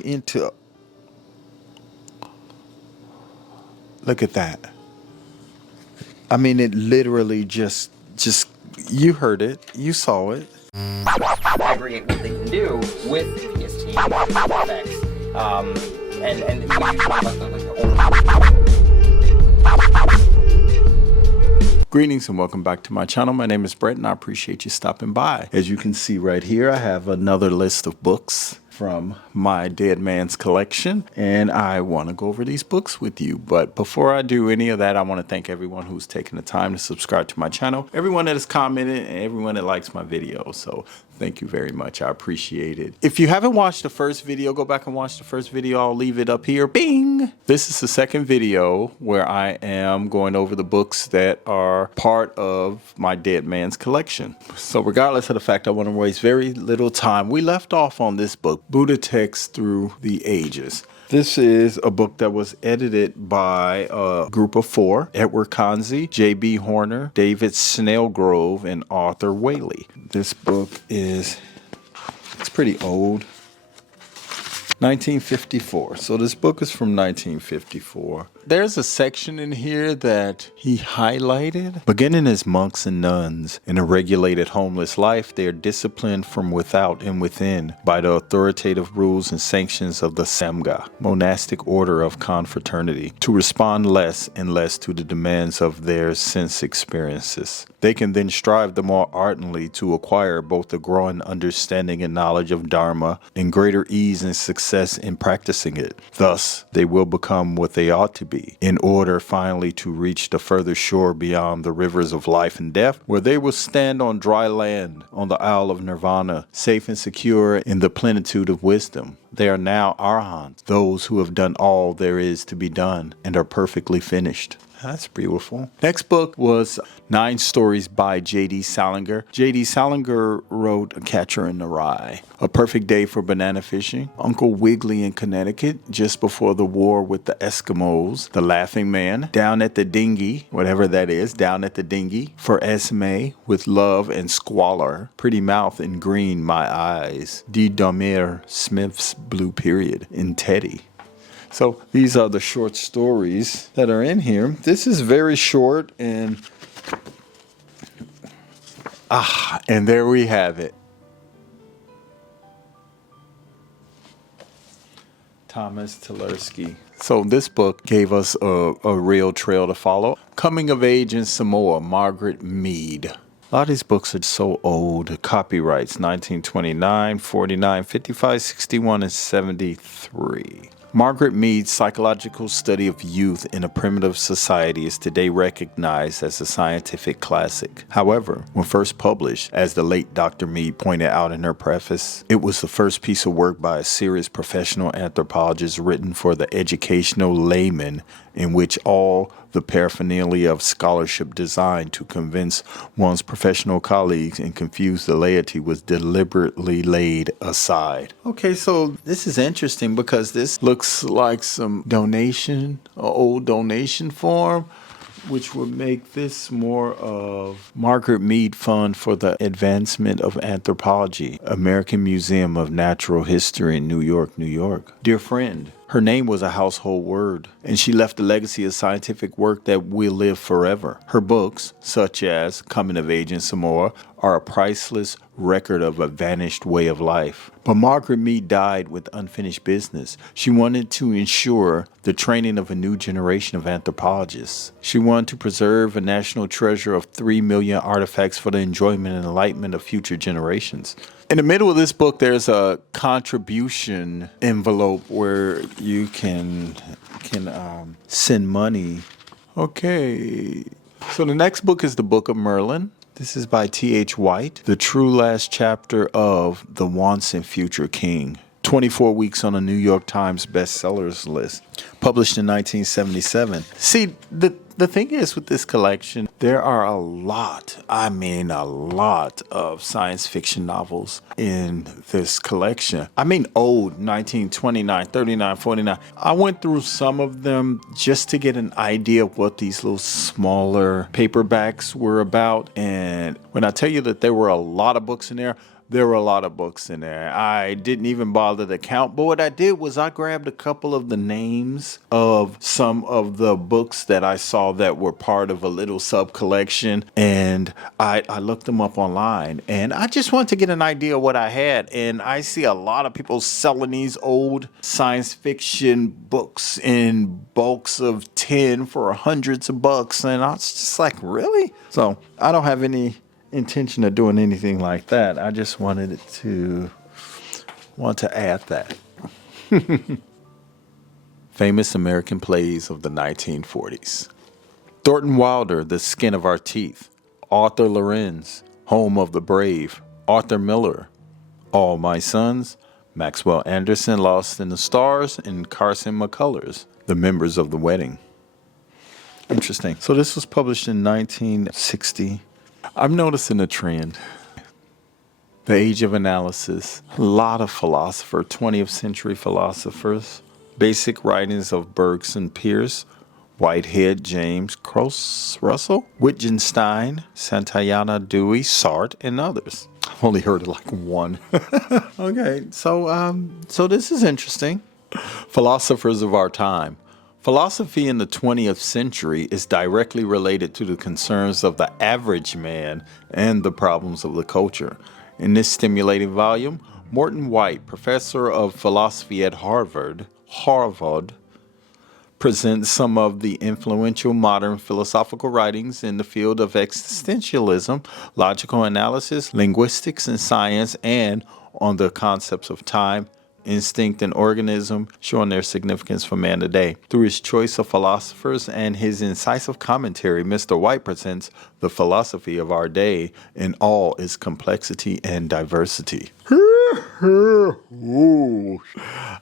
into... Look at that. I mean, it literally just you heard it, you saw it. Aggregate what they can do with PST effects, and we talk about Greetings and welcome back to my channel. My name is Brett and I appreciate you stopping by. As you can see right here, I have another list of books from my Dead Man's collection, and I want to go over these books with you. But before I do any of that, I want to thank everyone who's taken the time to subscribe to my channel, everyone that has commented, and everyone that likes my videos. So thank you very much. I appreciate it. If you haven't watched the first video, go back and watch the first video. I'll leave it up here. Bing! This is the second video where I am going over the books that are part of my Dead Man's collection. So regardless of the fact I want to waste very little time, we left off on this book, Buddha Texts Through the Ages. This is a book that was edited by a group of four: Edward Kanzi, J.B. Horner, David Snellgrove, and Arthur Whaley. This book it's pretty old. 1954. So this book is from 1954. There's a section in here that he highlighted. Beginning as monks and nuns in a regulated homeless life, they are disciplined from without and within by the authoritative rules and sanctions of the Sangha, monastic order of confraternity, to respond less and less to the demands of their sense experiences. They can then strive the more ardently to acquire both a growing understanding and knowledge of Dharma and greater ease and success in practicing it. Thus, they will become what they ought to be, in order finally to reach the further shore beyond the rivers of life and death, where they will stand on dry land on the Isle of Nirvana, safe and secure in the plenitude of wisdom. They are now arhants, those who have done all there is to be done and are perfectly finished. That's beautiful. Next book was 9 Stories by J.D. Salinger. J.D. Salinger wrote A Catcher in the Rye, A Perfect Day for Banana Fishing, Uncle Wiggily in Connecticut, Just Before the War with the Eskimos, The Laughing Man, Down at the Dinghy, whatever that is, Down at the Dinghy, For Esme, With Love and Squalor, Pretty Mouth in Green, My Eyes, D. Domir Smith's Blue Period, and Teddy. So these are the short stories that are in here. This is very short, and there we have it. Thomas Tversky. So this book gave us a real trail to follow. Coming of Age in Samoa, Margaret Mead. A lot of these books are so old. Copyrights 1929, 49, 55, 61, and 73. Margaret Mead's psychological study of youth in a primitive society is today recognized as a scientific classic. However, when first published, as the late Dr. Mead pointed out in her preface, it was the first piece of work by a serious professional anthropologist written for the educational layman, in which all the paraphernalia of scholarship designed to convince one's professional colleagues and confuse the laity was deliberately laid aside. Okay, so this is interesting because this looks like some donation, an old donation form, which would make this more of Margaret Mead Fund for the Advancement of Anthropology, American Museum of Natural History in New York, New York. Dear friend, her name was a household word, and she left a legacy of scientific work that will live forever. Her books, such as Coming of Age in Samoa, are a priceless record of a vanished way of life. But Margaret Mead died with unfinished business. She wanted to ensure the training of a new generation of anthropologists. She wanted to preserve a national treasure of 3 million artifacts for the enjoyment and enlightenment of future generations. In the middle of this book, there's a contribution envelope where you can send money. Okay. So the next book is the Book of Merlin. This is by T.H. White, the true last chapter of The Once and Future King. 24 weeks on a New York Times bestsellers list. Published in 1977. See, the thing is with this collection, there are a lot of science fiction novels in this collection. I mean old, 1929, 39, 49. I went through some of them just to get an idea of what these little smaller paperbacks were about. And when I tell you that there were a lot of books in there, there were a lot of books in there. I didn't even bother to count, but what I did was I grabbed a couple of the names of some of the books that I saw that were part of a little sub collection, and I looked them up online, and I just wanted to get an idea of what I had. And I see a lot of people selling these old science fiction books in bulks of 10 for hundreds of bucks, and I was just like, really? So I don't have any intention of doing anything like that. I just want to add that. Famous American plays of the 1940s. Thornton Wilder, The Skin of Our Teeth. Arthur Lorenz, Home of the Brave. Arthur Miller, All My Sons. Maxwell Anderson, Lost in the Stars. And Carson McCullers, The Members of the Wedding. Interesting. So this was published in 1960. I'm noticing a trend. The Age of Analysis. A lot of 20th century philosophers. Basic writings of Bergson Pierce, Whitehead, James, Cross Russell, Wittgenstein, Santayana, Dewey, Sartre, and others. I've only heard of like one. Okay, so this is interesting. Philosophers of our time. Philosophy in the 20th century is directly related to the concerns of the average man and the problems of the culture. In this stimulating volume, Morton White, professor of philosophy at Harvard, presents some of the influential modern philosophical writings in the field of existentialism, logical analysis, linguistics, and science, and on the concepts of time, instinct, and organism, showing their significance for man today. Through his choice of philosophers and his incisive commentary, Mr. White presents the philosophy of our day in all its complexity and diversity.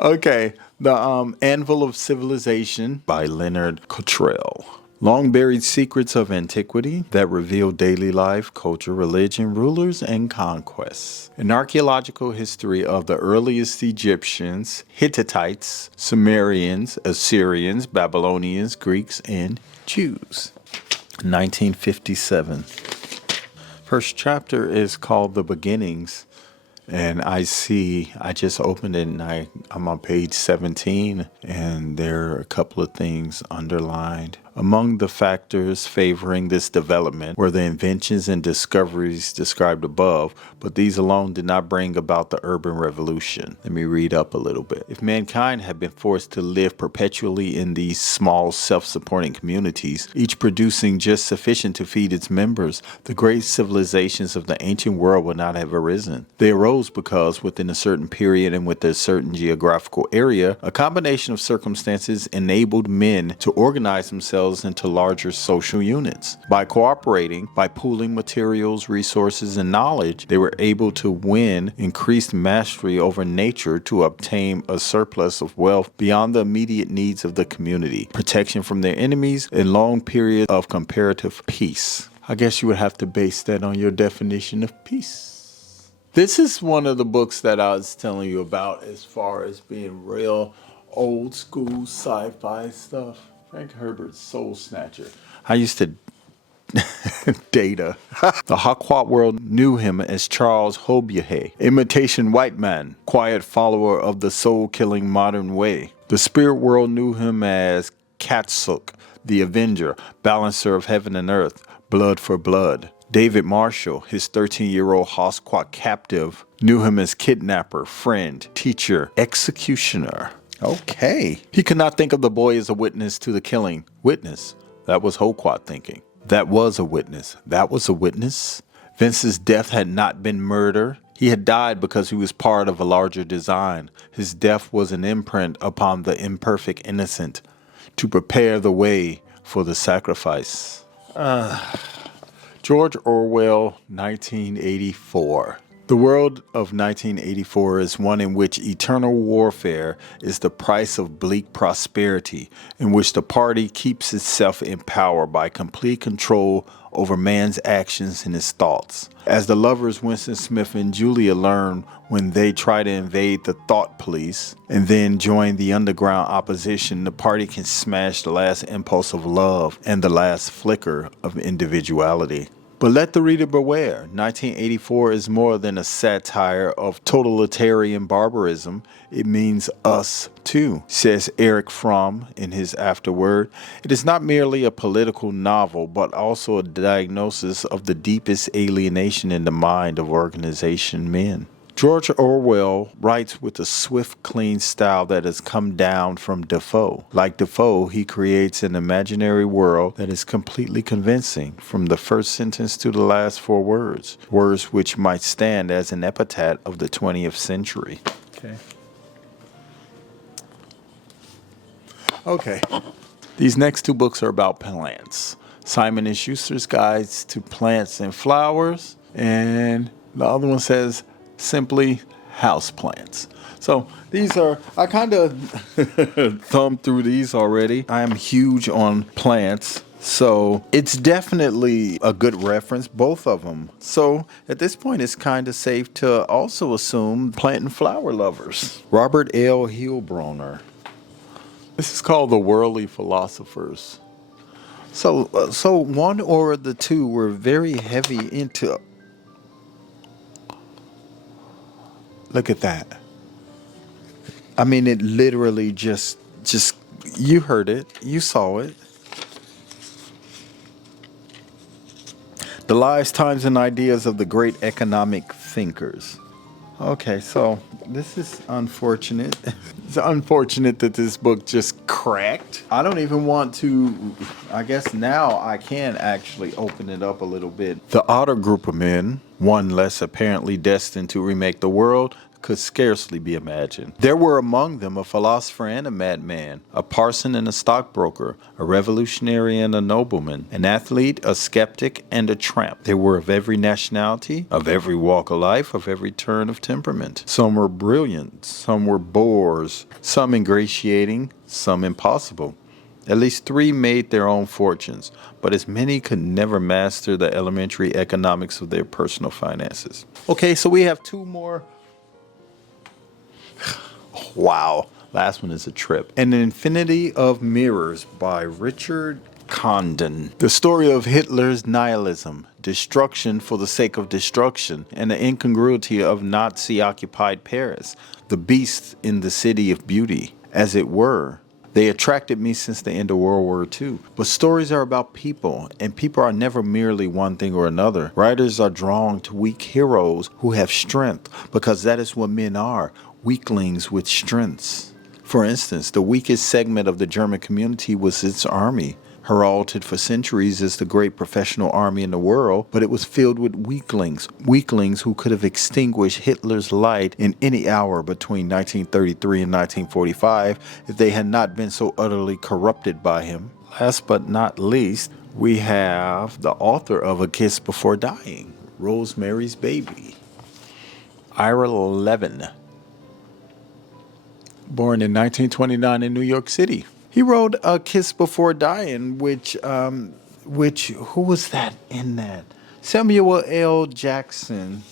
Okay, The Anvil of Civilization by Leonard Cottrell. Long buried secrets of antiquity that reveal daily life, culture, religion, rulers, and conquests. An archaeological history of the earliest Egyptians, Hittites, Sumerians, Assyrians, Babylonians, Greeks, and Jews. 1957. First chapter is called The Beginnings. And I just opened it and I'm on page 17, and there are a couple of things underlined. Among the factors favoring this development were the inventions and discoveries described above, but these alone did not bring about the urban revolution. Let me read up a little bit. If mankind had been forced to live perpetually in these small self-supporting communities, each producing just sufficient to feed its members, the great civilizations of the ancient world would not have arisen. They arose because, within a certain period and with a certain geographical area, a combination of circumstances enabled men to organize themselves into larger social units. By cooperating, by pooling materials, resources, and knowledge, they were able to win increased mastery over nature to obtain a surplus of wealth beyond the immediate needs of the community, protection from their enemies, and long periods of comparative peace. I guess you would have to base that on your definition of peace. This is one of the books that I was telling you about as far as being real old school sci-fi stuff. Frank Herbert's Soul Snatcher. I used to date her. The Hakwa world knew him as Charles Hobuhay, imitation white man, quiet follower of the soul-killing modern way. The spirit world knew him as Katsuk, the Avenger, balancer of heaven and earth, blood for blood. David Marshall, his 13-year-old Hosquat captive, knew him as kidnapper, friend, teacher, executioner. Okay. He could not think of the boy as a witness to the killing. Witness. That was Hoquat thinking. That was a witness. That was a witness. Vince's death had not been murder. He had died because he was part of a larger design. His death was an imprint upon the imperfect innocent to prepare the way for the sacrifice. George Orwell, 1984. The world of 1984 is one in which eternal warfare is the price of bleak prosperity, in which the party keeps itself in power by complete control over man's actions and his thoughts. As the lovers Winston Smith and Julia learn when they try to invade the thought police and then join the underground opposition, the party can smash the last impulse of love and the last flicker of individuality. But let the reader beware, 1984 is more than a satire of totalitarian barbarism. It means us too, says Eric Fromm in his afterword. It is not merely a political novel, but also a diagnosis of the deepest alienation in the mind of organization men. George Orwell writes with a swift, clean style that has come down from Defoe. Like Defoe, he creates an imaginary world that is completely convincing, from the first sentence to the last four words, words which might stand as an epitaph of the 20th century. Okay. These next two books are about plants. Simon & Schuster's Guides to Plants and Flowers, and the other one says simply houseplants. So these are, I kind of thumbed through these already. I am huge on plants, so it's definitely a good reference, both of them. So at this point, it's kind of safe to also assume plant and flower lovers. Robert L. Heilbronner. This is called The Worldly Philosophers. So one or the two were very heavy into. Look at that. I mean, it literally just, you heard it, you saw it. The lives, times, and ideas of the great economic thinkers. Okay, so this is unfortunate. It's unfortunate that this book just cracked. I don't even want to, I guess now I can actually open it up a little bit. The Otter Group of Men, one less apparently destined to remake the world, could scarcely be imagined. There were among them a philosopher and a madman, a parson and a stockbroker, a revolutionary and a nobleman, an athlete, a skeptic, and a tramp. They were of every nationality, of every walk of life, of every turn of temperament. Some were brilliant, some were bores, some ingratiating, some impossible. At least three made their own fortunes, but as many could never master the elementary economics of their personal finances. Okay, so we have two more. Wow. Last one is a trip. An Infinity of Mirrors by Richard Condon. The story of Hitler's nihilism, destruction for the sake of destruction, and the incongruity of Nazi-occupied Paris, the beast in the city of beauty, as it were. They attracted me since the end of World War II. But stories are about people, and people are never merely one thing or another. Writers are drawn to weak heroes who have strength, because that is what men are, weaklings with strengths. For instance, the weakest segment of the German community was its army, heralded for centuries as the great professional army in the world, but it was filled with weaklings who could have extinguished Hitler's light in any hour between 1933 and 1945 if they had not been so utterly corrupted by him. Last but not least, we have the author of A Kiss Before Dying, Rosemary's Baby, Ira Levin. Born in 1929 in New York City. He wrote A Kiss Before Dying, which who was that in that? Samuel L. Jackson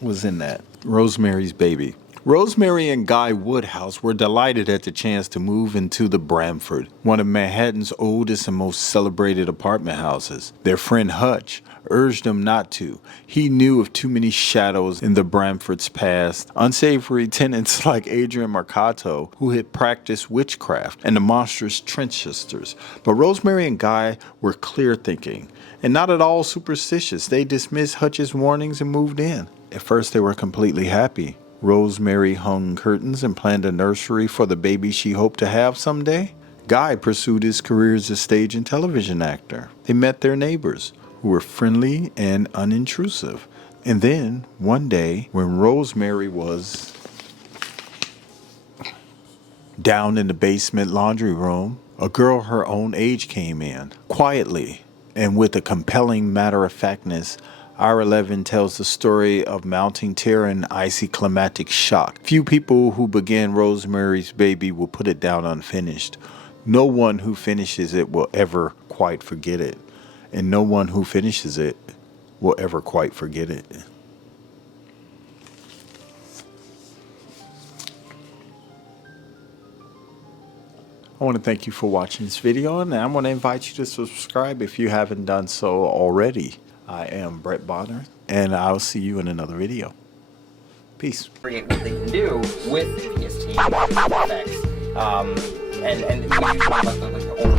was in that. Rosemary's Baby. Rosemary and Guy Woodhouse were delighted at the chance to move into the Bramford, one of Manhattan's oldest and most celebrated apartment houses. Their friend Hutch urged them not to. He knew of too many shadows in the Bramford's past, unsavory tenants like Adrian Marcato, who had practiced witchcraft, and the monstrous Trenchesters. But Rosemary and Guy were clear-thinking, and not at all superstitious. They dismissed Hutch's warnings and moved in. At first they were completely happy. Rosemary hung curtains and planned a nursery for the baby she hoped to have someday. Guy pursued his career as a stage and television actor. They met their neighbors, who were friendly and unintrusive. And then, one day, when Rosemary was down in the basement laundry room, a girl her own age came in, quietly and with a compelling matter-of-factness. Ira Levin tells the story of mounting terror and icy climatic shock. Few people who began Rosemary's Baby will put it down unfinished. No one who finishes it will ever quite forget it. And no one who finishes it will ever quite forget it. I want to thank you for watching this video, and I want to invite you to subscribe if you haven't done so already. I am Brett Bonner, and I'll see you in another video. Peace. Create what they can do with PST effects. And we use like the old